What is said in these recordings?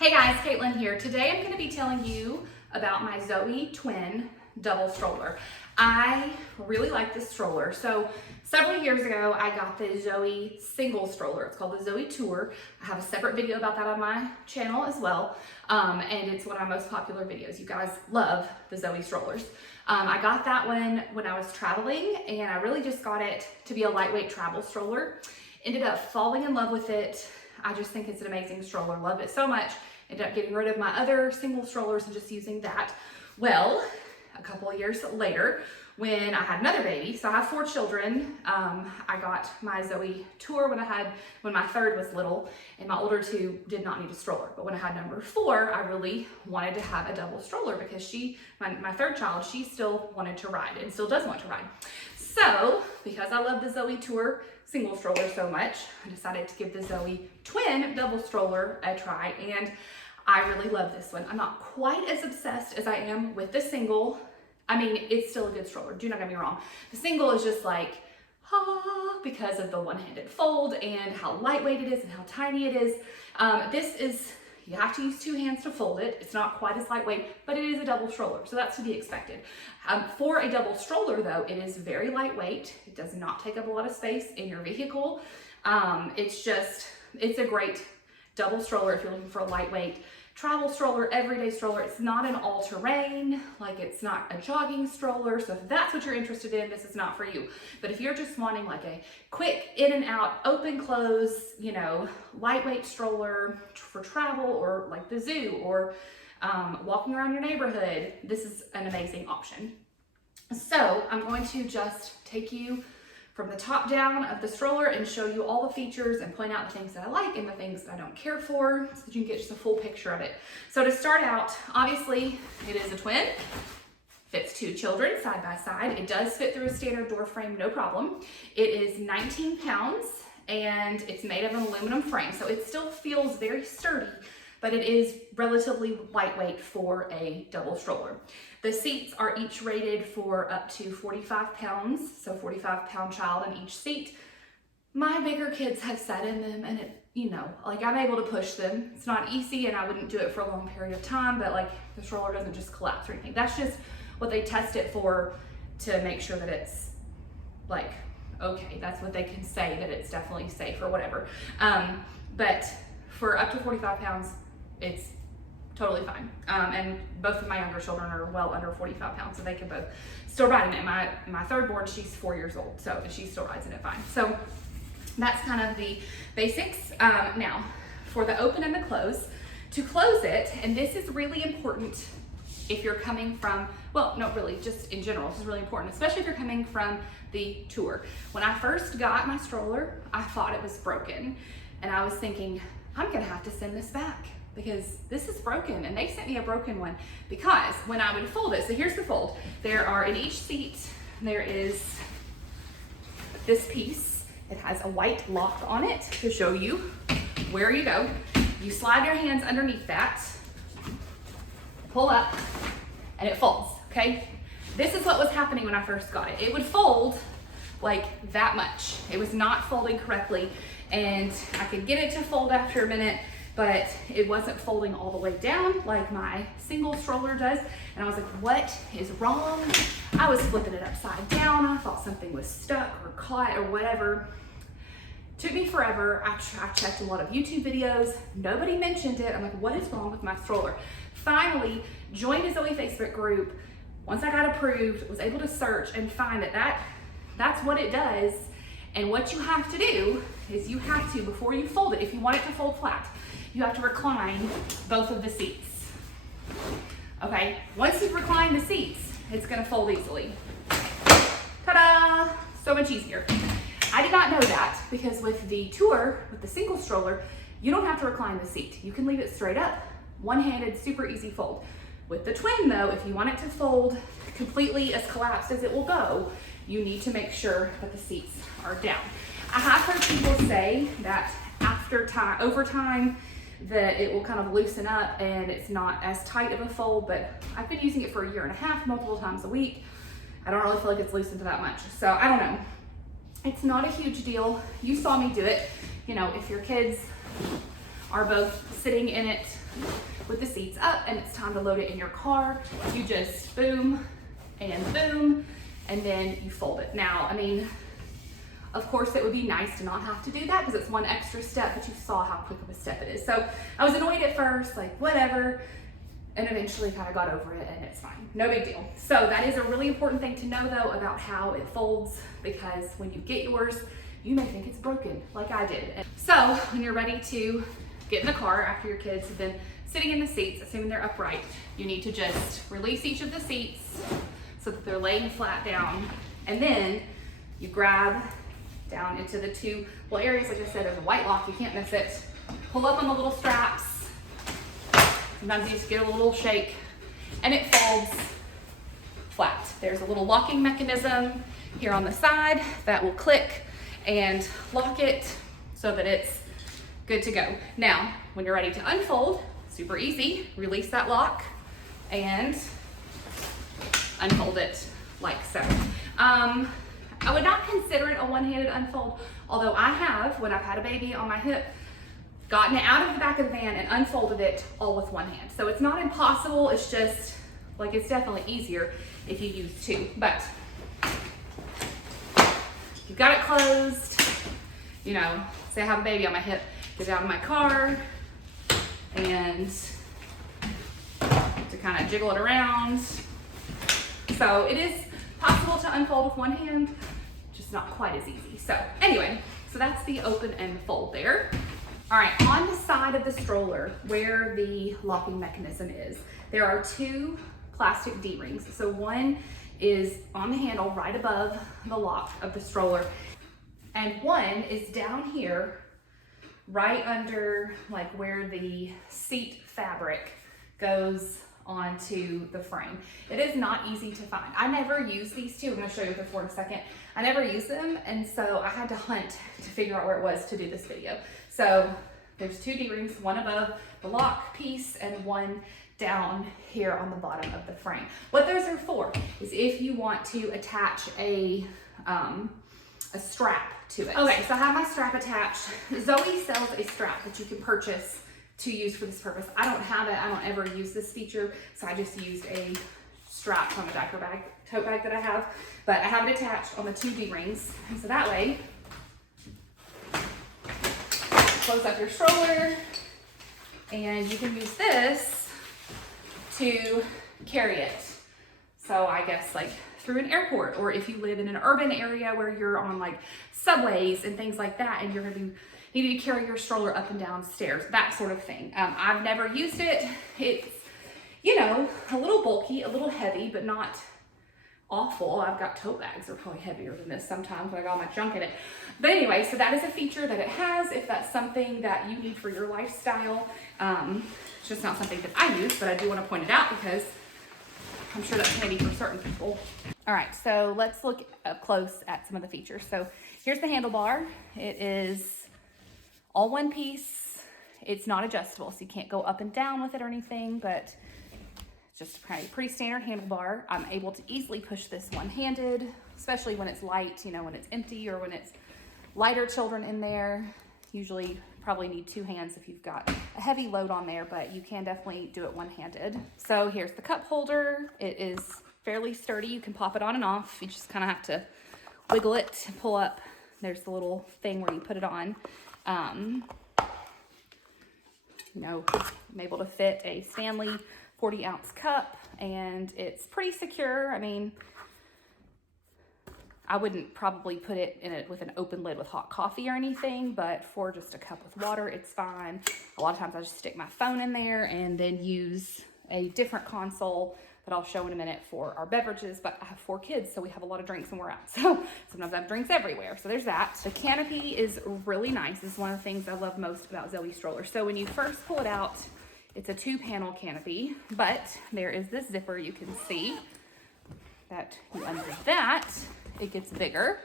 Hey guys, Caitlin here. Today I'm going to be telling you about my Zoe Twin double stroller. I really like this stroller. So several years ago I got the Zoe single stroller. It's called the Zoe Tour. I have a separate video about that on my channel as well. And it's one of my most popular videos. You guys love the Zoe strollers. I got that one when I was traveling, and I really just got it to be a lightweight travel stroller. Ended up falling in love with it. I just think it's an amazing stroller. Love it so much. Ended up getting rid of my other single strollers and just using that. Well, a couple of years later, when I had another baby, so I have 4 children, I got my Zoe Tour when my third was little, and my older 2 did not need a stroller. But when I had number 4, I really wanted to have a double stroller because my third child, she still wanted to ride and still does want to ride. So, because I love the Zoe Tour single stroller so much, I decided to give the Zoe Twin double stroller a try, and I really love this one. I'm not quite as obsessed as I am with the single. I mean, it's still a good stroller, do not get me wrong. The single is just like, because of the one-handed fold and how lightweight it is and how tiny it is. This is, you have to use 2 hands to fold it. It's not quite as lightweight, but it is a double stroller, so that's to be expected. For a double stroller though, it is very lightweight. It does not take up a lot of space in your vehicle. It's a great double stroller if you're looking for a lightweight travel stroller, everyday stroller. It's not an all-terrain, like it's not a jogging stroller. So if that's what you're interested in, this is not for you. But if you're just wanting like a quick in and out, open, close, you know, lightweight stroller for travel, or like the zoo, or walking around your neighborhood, this is an amazing option. So I'm going to just take you from the top down of the stroller and show you all the features and point out the things that I like and the things that I don't care for, so that you can get just a full picture of it. So to start out, obviously it is a twin, fits 2 children side by side. It does fit through a standard door frame, no problem. It is 19 pounds and it's made of an aluminum frame, so it still feels very sturdy, but it is relatively lightweight for a double stroller. The seats are each rated for up to 45 pounds, so 45-pound child in each seat. My bigger kids have sat in them, and it, you know, like I'm able to push them. It's not easy, and I wouldn't do it for a long period of time, but like the stroller doesn't just collapse or anything. That's just what they test it for, to make sure that it's like, okay, that's what they can say, that it's definitely safe or whatever. But for up to 45 pounds, it's totally fine. And both of my younger children are well under 45 pounds, so they can both still ride in it. My third born, she's 4 years old, so she still rides in it fine. So that's kind of the basics. Now, for the open and the close, to close it, and this is really important if you're coming from, well, no, really, just in general, this is really important, especially if you're coming from the tour. When I first got my stroller, I thought it was broken, and I was thinking, I'm gonna have to send this back, because this is broken, and they sent me a broken one, because when I would fold it, so here's the fold, there are in each seat, there is this piece. It has a white lock on it to show you where you go. You slide your hands underneath that, pull up, and it folds, okay? This is what was happening when I first got it. It would fold like that much. It was not folding correctly, and I could get it to fold after a minute, but it wasn't folding all the way down like my single stroller does. And I was like, what is wrong? I was flipping it upside down. I thought something was stuck or caught or whatever. Took me forever. I checked a lot of YouTube videos. Nobody mentioned it. I'm like, what is wrong with my stroller? Finally, joined a Zoe Facebook group. Once I got approved, was able to search and find that's what it does. And what you have to do is you have to, before you fold it, if you want it to fold flat, you have to recline both of the seats. Okay, once you've reclined the seats, it's gonna fold easily. Ta-da! So much easier. I did not know that, because with the Tour, with the single stroller, you don't have to recline the seat. You can leave it straight up, one-handed, super easy fold. With the Twin though, if you want it to fold completely as collapsed as it will go, you need to make sure that the seats are down. I have heard people say that over time, that it will kind of loosen up and it's not as tight of a fold, but I've been using it for 1.5 years, multiple times a week. I don't really feel like it's loosened that much. So I don't know. It's not a huge deal. You saw me do it. You know, if your kids are both sitting in it with the seats up and it's time to load it in your car, you just boom, and then you fold it. Now, I mean, of course it would be nice to not have to do that because it's one extra step, but you saw how quick of a step it is. So I was annoyed at first, like whatever, and eventually kind of got over it and it's fine, no big deal. So that is a really important thing to know though about how it folds, because when you get yours, you may think it's broken like I did. So when you're ready to get in the car after your kids have been sitting in the seats, assuming they're upright, you need to just release each of the seats so that they're laying flat down, and then you grab down into the two little areas. Like I said, there's a white lock, you can't miss it. Pull up on the little straps. Sometimes you just get a little shake and it folds flat. There's a little locking mechanism here on the side that will click and lock it so that it's good to go. Now, when you're ready to unfold, super easy, release that lock and unfold it like so. I would not consider it a one-handed unfold, although I have, when I've had a baby on my hip, gotten it out of the back of the van and unfolded it all with one hand. So it's not impossible, it's just, like, it's definitely easier if you use two. But you've got it closed, you know, say I have a baby on my hip, get out of my car and to kind of jiggle it around. So it is possible to unfold with one hand, just not quite as easy. So anyway, so that's the open and fold there. All right, on the side of the stroller where the locking mechanism is, there are two plastic D-rings. So one is on the handle right above the lock of the stroller, and one is down here right under like where the seat fabric goes onto the frame. It is not easy to find. I never use these two. I'm going to show you before in a second. I never use them, and so I had to hunt to figure out where it was to do this video. So there's two D-rings, one above the lock piece and one down here on the bottom of the frame. What those are for is if you want to attach a strap to it. Okay, so I have my strap attached. Zoe sells a strap that you can purchase to use for this purpose. I don't have it. I don't ever use this feature, so I just used a strap from a diaper bag, tote bag that I have, but I have it attached on the two D-rings, and so that way, close up your stroller, and you can use this to carry it. So I guess like through an airport, or if you live in an urban area where you're on like subways and things like that, and you're gonna be needing to carry your stroller up and down stairs, that sort of thing. I've never used it. It's, you know, a little bulky, a little heavy, but not awful. I've got tote bags that are probably heavier than this sometimes when I got all my junk in it. But anyway, so that is a feature that it has if that's something that you need for your lifestyle. It's just not something that I use, but I do want to point it out because I'm sure that's handy for certain people. All right, so let's look up close at some of the features. So here's the handlebar. It is all one piece. It's not adjustable, so you can't go up and down with it or anything, but just a pretty standard handlebar. I'm able to easily push this one-handed, especially when it's light, you know, when it's empty or when it's lighter children in there. Usually probably need two hands if you've got a heavy load on there, but you can definitely do it one-handed. So here's the cup holder. It is fairly sturdy. You can pop it on and off. You just kind of have to wiggle it and pull up. There's the little thing where you put it on. You know, I'm able to fit a Stanley 40-ounce cup, and it's pretty secure. I mean, I wouldn't probably put it in it with an open lid with hot coffee or anything, but for just a cup with water, it's fine. A lot of times I just stick my phone in there and then use a different console that I'll show in a minute for our beverages, but I have 4 kids, so we have a lot of drinks when we're out. So sometimes I have drinks everywhere. So there's that. The canopy is really nice. This is one of the things I love most about Zoe Stroller. So when you first pull it out, it's a 2-panel canopy, but there is this zipper you can see that you undo that, it gets bigger.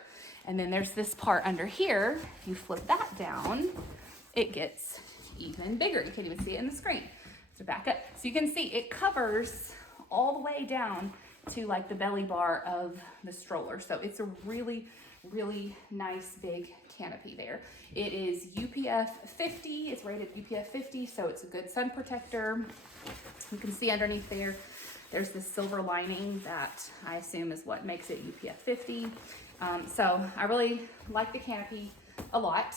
And then there's this part under here. You flip that down, it gets even bigger. You can't even see it in the screen. So back up. So you can see it covers all the way down to like the belly bar of the stroller. So it's a really, really nice big canopy there. It is UPF 50. It's rated UPF 50, so it's a good sun protector. You can see underneath there, there's this silver lining that I assume is what makes it UPF 50. So I really like the canopy a lot.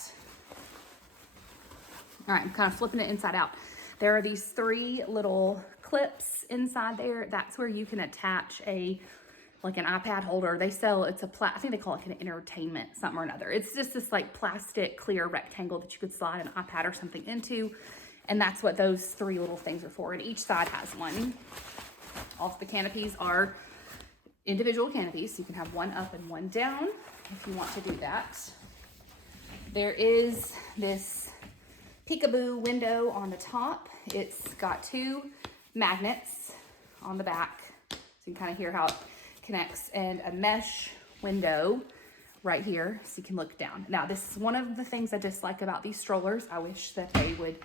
All right, I'm kind of flipping it inside out. There are these 3 little clips inside there. That's where you can attach like an iPad holder. They sell, I think they call it an entertainment something or another. It's just this like plastic clear rectangle that you could slide an iPad or something into. And that's what those 3 little things are for. And each side has one. All of the canopies are individual canopies. So you can have one up and one down if you want to do that. There is this peekaboo window on the top. It's got 2 magnets on the back. So you can kind of hear how it connects, and a mesh window right here so you can look down. Now, this is one of the things I dislike about these strollers. I wish that they would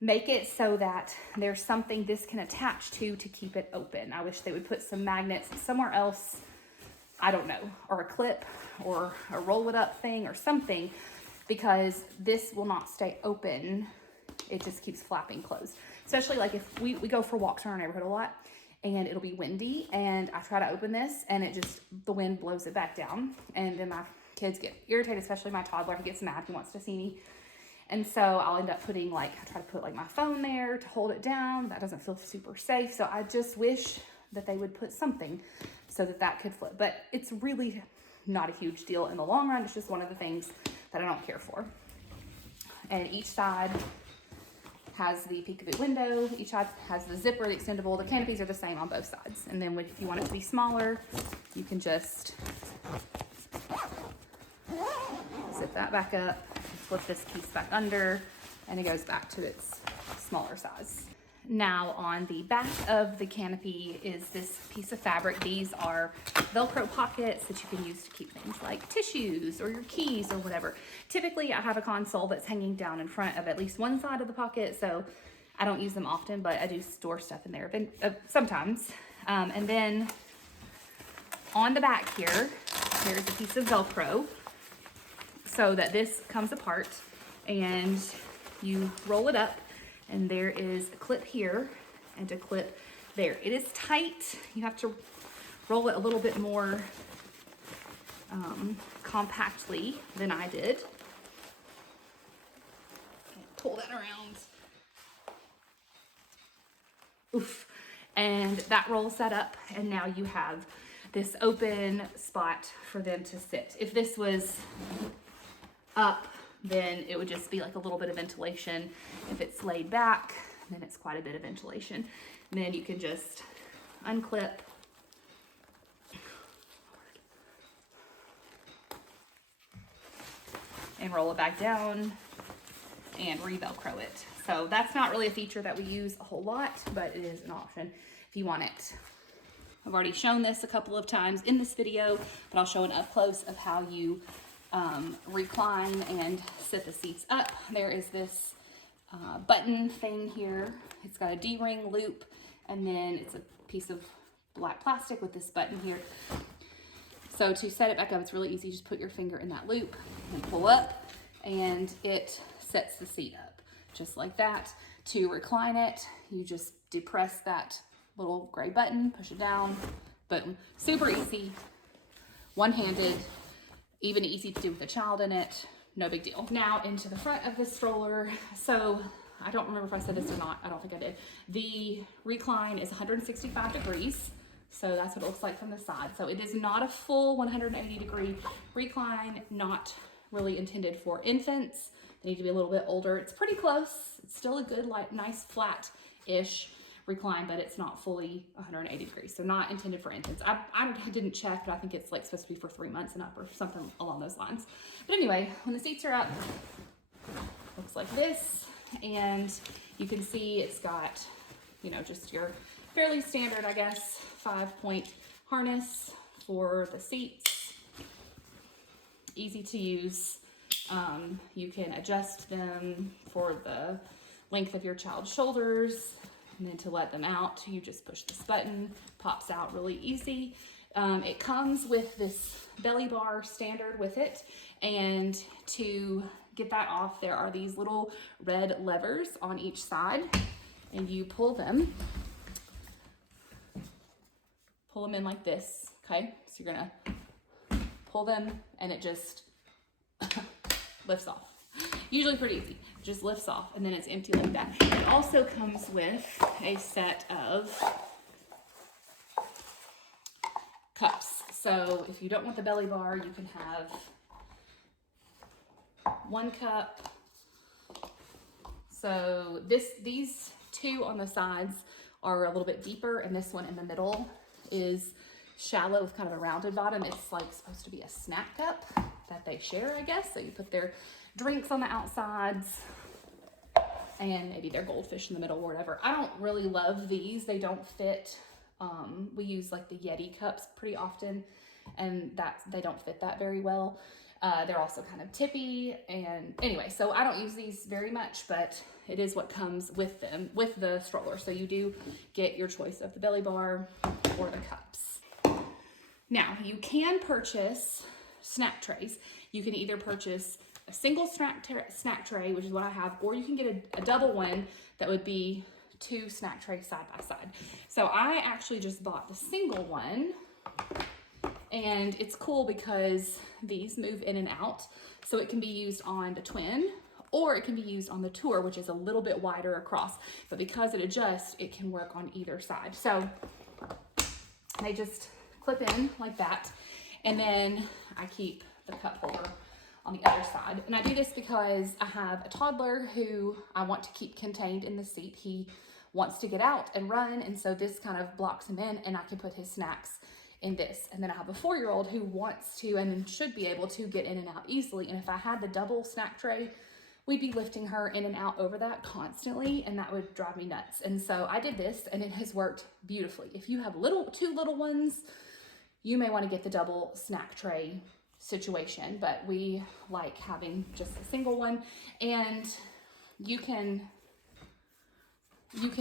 make it so that there's something this can attach to keep it open. I wish they would put some magnets somewhere else, I don't know, or a clip or a roll it up thing or something, because this will not stay open. It just keeps flapping closed. Especially like if we go for walks in our neighborhood a lot and it'll be windy and I try to open this and the wind blows it back down, and then my kids get irritated, especially my toddler. He gets mad, he wants to see me. And so I'll end up I try to put like my phone there to hold it down. That doesn't feel super safe. So I just wish that they would put something so that could flip. But it's really not a huge deal in the long run. It's just one of the things that I don't care for. And each side has the peekaboo window. Each side has the zipper, the extendable. The canopies are the same on both sides. And then if you want it to be smaller, you can just zip that back up, flip this piece back under, and it goes back to its smaller size. Now on the back of the canopy is this piece of fabric. These are Velcro pockets that you can use to keep things like tissues or your keys or whatever. Typically I have a console that's hanging down in front of at least one side of the pocket, so I don't use them often, but I do store stuff in there sometimes. And then on the back here, there's a piece of Velcro so that this comes apart and you roll it up, and there is a clip here and a clip there. It is tight. You have to roll it a little bit more compactly than I did. Pull that around. Oof. And that rolls that up, and now you have this open spot for them to sit. If this was up, then it would just be like a little bit of ventilation. If it's laid back, then it's quite a bit of ventilation. And then you can just unclip and roll it back down and re-Velcro it. So that's not really a feature that we use a whole lot, but it is an option if you want it. I've already shown this a couple of times in this video, but I'll show an up close of how you recline and sit the seats up. There is this button thing here. It's got a D-ring loop, and then it's a piece of black plastic with this button here. So to set it back up, it's really easy. Just put your finger in that loop and pull up, and it sets the seat up just like that. To recline it, you just depress that little gray button, push it down, boom. Super easy, one-handed, even easy to do with a child in it, no big deal. Now into the front of the stroller. So I don't remember if I said this or not. I don't think I did. The recline is 165 degrees. So that's what it looks like from the side. So it is not a full 180 degree recline, not really intended for infants. They need to be a little bit older. It's pretty close. It's still a good, like, nice flat-ish recline, but it's not fully 180 degrees. So not intended for infants. I didn't check, but I think it's like supposed to be for 3 months and up or something along those lines. But anyway, when the seats are up, looks like this. And you can see it's got, you know, just your fairly standard, I guess, 5-point harness for the seats. Easy to use. You can adjust them for the length of your child's shoulders, and then to let them out, you just push this button, pops out really easy. It comes with this belly bar standard with it, and to get that off, there are these little red levers on each side, and you pull them in like this, okay? So you're gonna pull them and it just lifts off. Usually pretty easy, just lifts off and then it's empty like that. It also comes with a set of cups. So if you don't want the belly bar, you can have one cup. So these two on the sides are a little bit deeper, and this one in the middle is shallow with kind of a rounded bottom. It's like supposed to be a snack cup that they share, I guess. So you put their drinks on the outsides and maybe their goldfish in the middle or whatever. I don't really love these. They don't fit. We use like the Yeti cups pretty often, and they don't fit that very well. They're also kind of tippy, and anyway, so I don't use these very much, but it is what comes with them, with the stroller. So you do get your choice of the belly bar or the cups. Now, you can purchase snack trays. You can either purchase a single snack tray, which is what I have, or you can get a double one that would be 2 snack trays side by side. So I actually just bought the single one, and it's cool because these move in and out. So it can be used on the Twin, or it can be used on the Tour, which is a little bit wider across, but because it adjusts, it can work on either side. So they just clip in like that, and then I keep the cup holder on the other side. And I do this because I have a toddler who I want to keep contained in the seat. He wants to get out and run, and so this kind of blocks him in, and I can put his snacks in this. And then I have a 4-year-old who wants to and should be able to get in and out easily. And if I had the double snack tray, we'd be lifting her in and out over that constantly, and that would drive me nuts. And so I did this, and it has worked beautifully. If you have two little ones, you may want to get the double snack tray situation, but we like having just a single one. And you can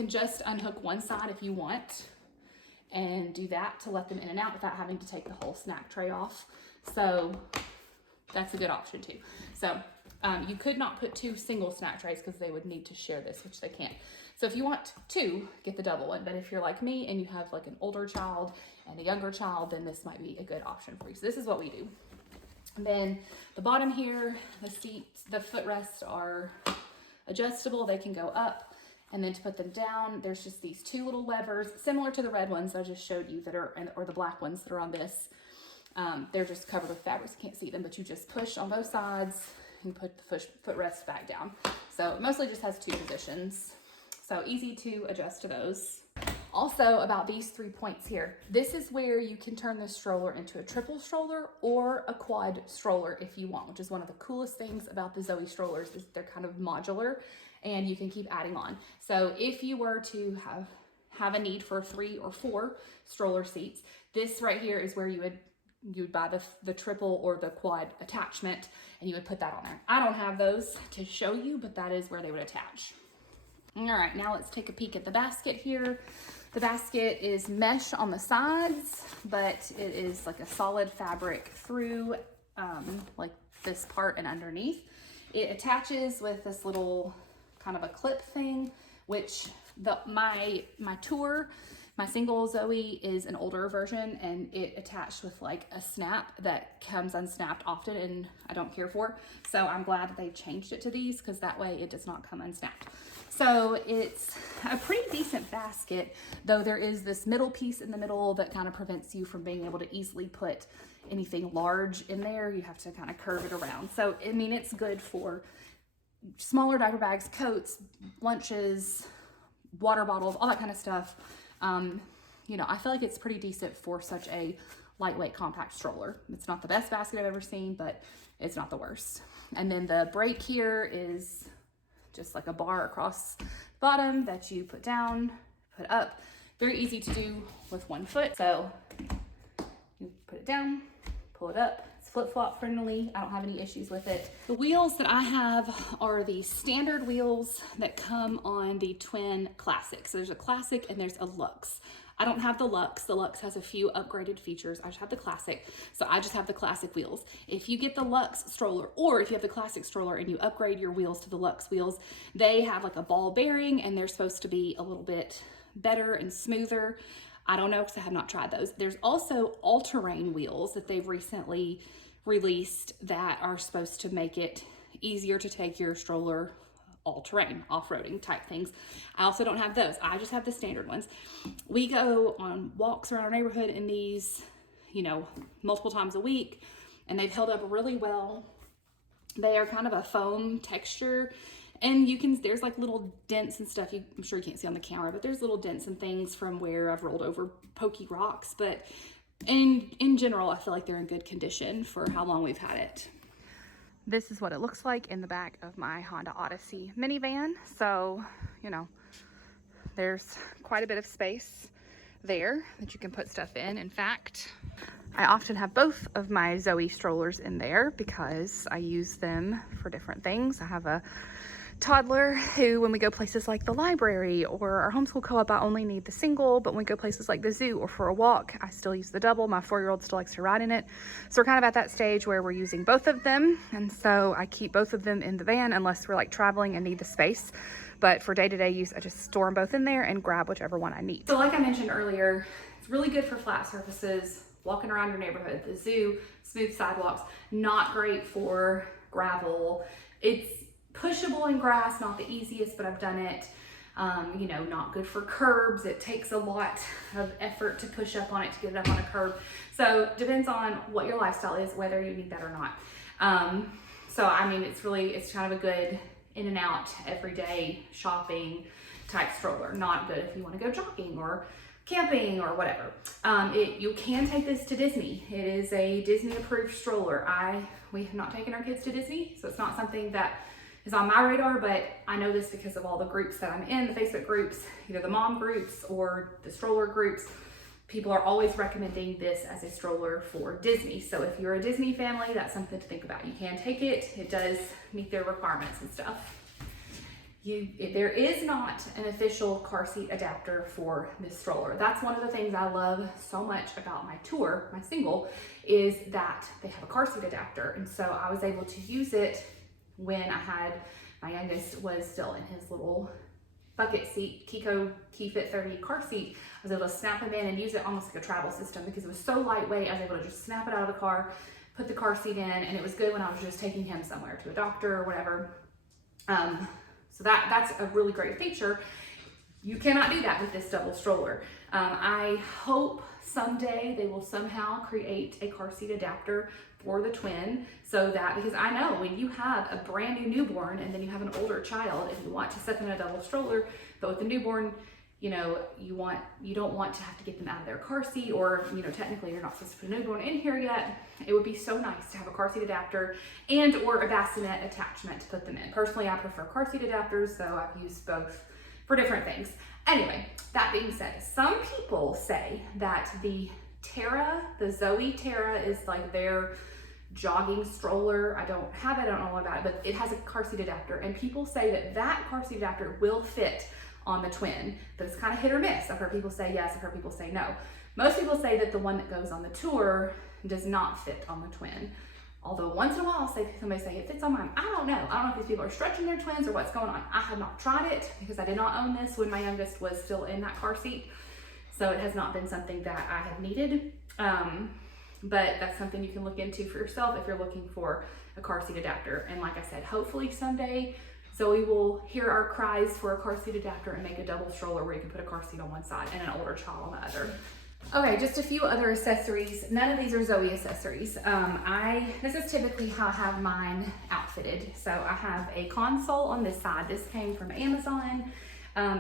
just unhook one side if you want, and do that to let them in and out without having to take the whole snack tray off. So that's a good option too. So you could not put 2 single snack trays because they would need to share this, which they can't. So if you want 2, get the double one. But if you're like me and you have like an older child and a younger child, then this might be a good option for you. So this is what we do. And then the bottom here, the seats, the footrests are adjustable. They can go up. And then to put them down, there's just these 2 little levers, similar to the red ones I just showed you that are, or the black ones that are on this. They're just covered with fabrics. You can't see them, but you just push on both sides and put the footrest back down. So it mostly just has 2 positions. So easy to adjust to those. Also about these 3 points here, this is where you can turn the stroller into a triple stroller or a quad stroller if you want, which is one of the coolest things about the Zoe strollers is they're kind of modular and you can keep adding on. So if you were to have a need for 3 or 4 stroller seats, this right here is where you would buy the triple or the quad attachment, and you would put that on there. I don't have those to show you, but that is where they would attach. All right, now let's take a peek at the basket here. The basket is mesh on the sides, but it is like a solid fabric through like this part and underneath. It attaches with this little kind of a clip thing, which my Tour, my single Zoe is an older version, and it attached with like a snap that comes unsnapped often and I don't care for. So I'm glad that they changed it to these because that way it does not come unsnapped. So it's a pretty decent basket, though there is this middle piece in the middle that kind of prevents you from being able to easily put anything large in there. You have to kind of curve it around. So, I mean, it's good for smaller diaper bags, coats, lunches, water bottles, all that kind of stuff. You know, I feel like it's pretty decent for such a lightweight compact stroller. It's not the best basket I've ever seen, but it's not the worst. And then the brake here is just like a bar across the bottom that you put down, put up. Very easy to do with one foot. So you put it down, pull it up. It's flip-flop friendly. I don't have any issues with it. The wheels that I have are the standard wheels that come on the Twin Classic. So there's a Classic and there's a Luxe. I don't have the Luxe. The Luxe has a few upgraded features. I just have the Classic. So I just have the Classic wheels. If you get the Luxe stroller, or if you have the Classic stroller and you upgrade your wheels to the Luxe wheels, they have like a ball bearing and they're supposed to be a little bit better and smoother. I don't know because I have not tried those. There's also all-terrain wheels that they've recently released that are supposed to make it easier to take your stroller all-terrain, off-roading type things. I also don't have those. I just have the standard ones. We go on walks around our neighborhood in these, you know, multiple times a week, and they've held up really well. They are kind of a foam texture, and you can, there's like little dents and stuff. I'm sure you can't see on the camera, but there's little dents and things from where I've rolled over pokey rocks. But in general, I feel like they're in good condition for how long we've had it. This is what it looks like in the back of my Honda Odyssey minivan. So, you know, there's quite a bit of space there that you can put stuff in. In fact, I often have both of my Zoe strollers in there because I use them for different things. I have a toddler who, when we go places like the library or our homeschool co-op, I only need the single, but when we go places like the zoo or for a walk, I still use the double. My 4-year-old still likes to ride in it. So we're kind of at that stage where we're using both of them. And so I keep both of them in the van unless we're like traveling and need the space. But for day-to-day use, I just store them both in there and grab whichever one I need. So like I mentioned earlier, it's really good for flat surfaces, walking around your neighborhood, the zoo, smooth sidewalks, not great for gravel. It's pushable in grass, not the easiest, but I've done it. You know, not good for curbs. It takes a lot of effort to push up on it to get it up on a curb. So depends on what your lifestyle is, whether you need that or not. So I mean, it's kind of a good in and out everyday shopping type stroller. Not good if you want to go jogging or camping or whatever. You can take this to Disney. It is a Disney approved stroller. We have not taken our kids to Disney, so it's not something that is on my radar, but I know this because of all the groups that I'm in, the Facebook groups, either the mom groups or the stroller groups. People are always recommending this as a stroller for Disney. So if you're a Disney family, that's something to think about. You can take it. It does meet their requirements and stuff. There is not an official car seat adapter for this stroller. That's one of the things I love so much about my tour, my single, is that they have a car seat adapter. And so I was able to use it when my youngest was still in his little bucket seat, Kiko KeyFit 30 car seat. I was able to snap him in and use it almost like a travel system because it was so lightweight. I was able to just snap it out of the car, put the car seat in, and it was good when I was just taking him somewhere to a doctor or whatever. So that's a really great feature. You cannot do that with this double stroller. I hope someday they will somehow create a car seat adapter for the Twin, so that, because I know when you have a brand new newborn and then you have an older child and you want to set them in a double stroller, but with the newborn, you know, you don't want to have to get them out of their car seat, or, you know, technically you're not supposed to put a newborn in here yet. It would be so nice to have a car seat adapter and or a bassinet attachment to put them in. Personally, I prefer car seat adapters, so I've used both for different things. Anyway, that being said, some people say that the Zoe Terra is like their jogging stroller. I don't have it, I don't know about it, but it has a car seat adapter, and people say that car seat adapter will fit on the Twin, but it's kind of hit or miss. I've heard people say yes, I've heard people say no. Most people say that the one that goes on the Tour does not fit on the Twin. Although once in a while I'll say somebody say it fits on mine. I don't know. I don't know if these people are stretching their Twins or what's going on. I have not tried it because I did not own this when my youngest was still in that car seat. So it has not been something that I have needed. But that's something you can look into for yourself if you're looking for a car seat adapter. And like I said, hopefully someday Zoe will hear our cries for a car seat adapter and make a double stroller where you can put a car seat on one side and an older child on the other. Okay, just a few other accessories. None of these are Zoe accessories. This is typically how I have mine outfitted. So I have a console on this side. This came from Amazon.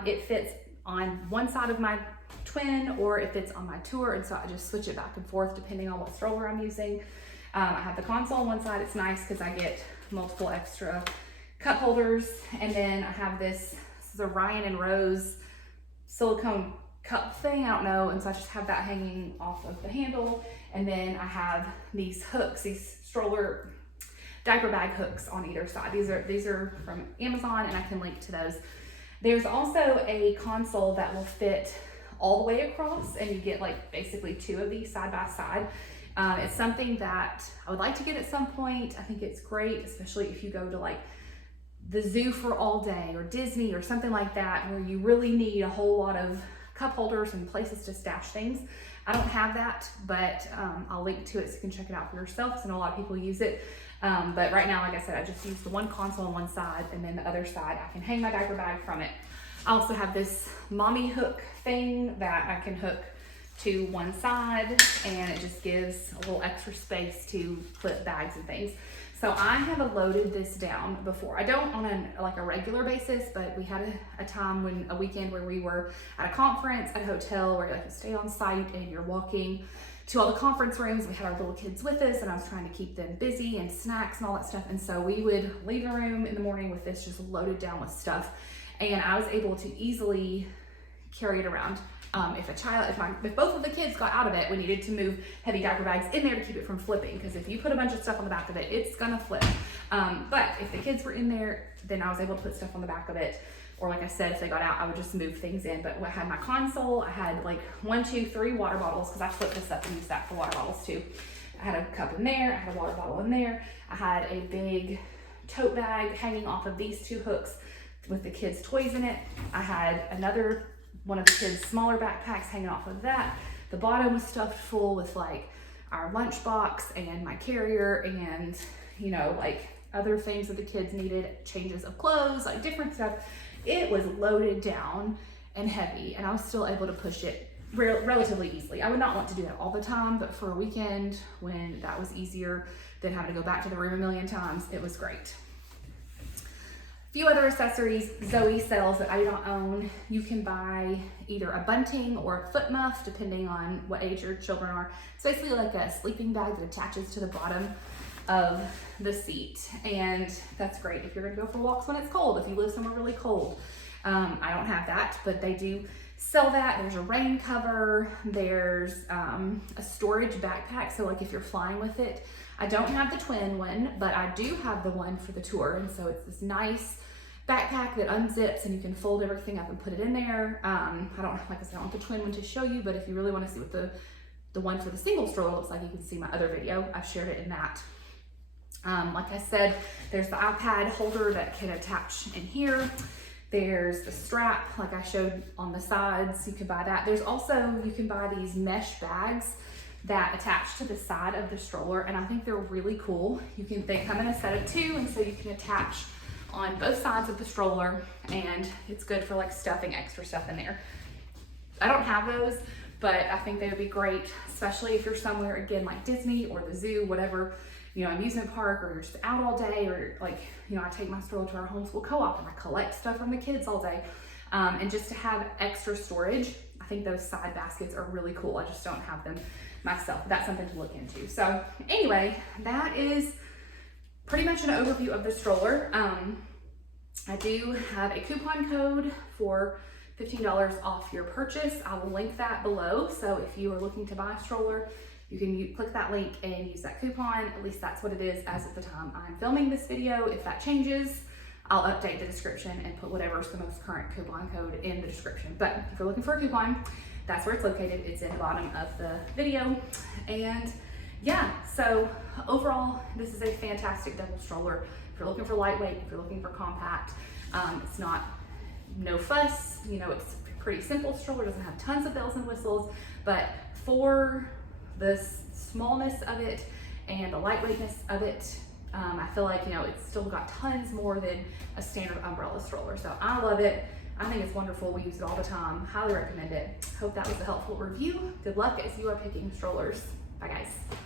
It fits on one side of my Twin, or if it's on my Tour, and so I just switch it back and forth depending on what stroller I'm using. I have the console on one side. It's nice because I get multiple extra cup holders, and then I have this is a Ryan and Rose silicone cup thing, I don't know, and so I just have that hanging off of the handle. And then I have these hooks, these stroller diaper bag hooks on either side. These are from Amazon, and I can link to those. There's also a console that will fit all the way across, and you get like basically 2 of these side by side. It's something that I would like to get at some point. I think it's great, especially if you go to like the zoo for all day or Disney or something like that, where you really need a whole lot of cup holders and places to stash things. I don't have that, but I'll link to it so you can check it out for yourself. I know a lot of people use it. But right now, like I said, I just use the one console on one side, and then the other side, I can hang my diaper bag from it. I also have this mommy hook thing that I can hook to one side, and it just gives a little extra space to put bags and things. So I have loaded this down before. I don't on a regular basis, but we had a weekend where we were at a conference at a hotel where you stay on site and you're walking to all the conference rooms. We had our little kids with us, and I was trying to keep them busy and snacks and all that stuff. And so we would leave the room in the morning with this just loaded down with stuff. And I was able to easily carry it around. If both of the kids got out of it, we needed to move heavy diaper bags in there to keep it from flipping, because if you put a bunch of stuff on the back of it, it's gonna flip. But if the kids were in there, then I was able to put stuff on the back of it. Or like I said, if they got out, I would just move things in. But I had my console, I had like 1, 2, 3 water bottles, because I flipped this up and used that for water bottles too. I had a cup in there, I had a water bottle in there. I had a big tote bag hanging off of these 2 hooks with the kids' toys in it. I had another one of the kids' smaller backpacks hanging off of that. The bottom was stuffed full with like our lunchbox and my carrier, and like other things that the kids needed, changes of clothes, like different stuff. It was loaded down and heavy, and I was still able to push it relatively easily. I would not want to do that all the time, but for a weekend when that was easier than having to go back to the room a million times, it was great. Few other accessories Zoe sells that I don't own. You can buy either a bunting or a foot muff, depending on what age your children are. It's basically like a sleeping bag that attaches to the bottom of the seat, and that's great if you're gonna go for walks when it's cold, if you live somewhere really cold. I don't have that, but they do sell that. There's a rain cover, there's a storage backpack, so like if you're flying with it. I don't have the twin one, but I do have the one for the tour, and so it's this nice backpack that unzips and you can fold everything up and put it in there. I don't, like I said, I don't have the twin one to show you, but if you really want to see what the one for the single stroller looks like, you can see my other video. I shared it in that. Like I said, there's the iPad holder that can attach in here. There's the strap, like I showed on the sides, you can buy that. There's also, you can buy these mesh bags that attach to the side of the stroller, and I think they're really cool. They come in a set of 2, and so you can attach on both sides of the stroller, and it's good for like stuffing extra stuff in there. I don't have those, but I think they would be great, especially if you're somewhere, again, like Disney or the zoo, whatever, amusement park, or you're just out all day, or like, I take my stroller to our homeschool co-op and I collect stuff from the kids all day. And just to have extra storage, I think those side baskets are really cool. I just don't have them myself. That's something to look into. So anyway, that is pretty much an overview of the stroller. I do have a coupon code for $15 off your purchase. I will link that below. So if you are looking to buy a stroller, you can click that link and use that coupon. At least that's what it is as of the time I'm filming this video. If that changes, I'll update the description and put whatever's the most current coupon code in the description. But if you're looking for a coupon, that's where it's located. It's in the bottom of the video. And yeah, so overall, this is a fantastic double stroller. If you're looking for lightweight, if you're looking for compact, it's no fuss, it's a pretty simple stroller, doesn't have tons of bells and whistles, but for the smallness of it and the lightweightness of it, I feel like, it's still got tons more than a standard umbrella stroller. So I love it. I think it's wonderful. We use it all the time. Highly recommend it. Hope that was a helpful review. Good luck as you are picking strollers. Bye guys.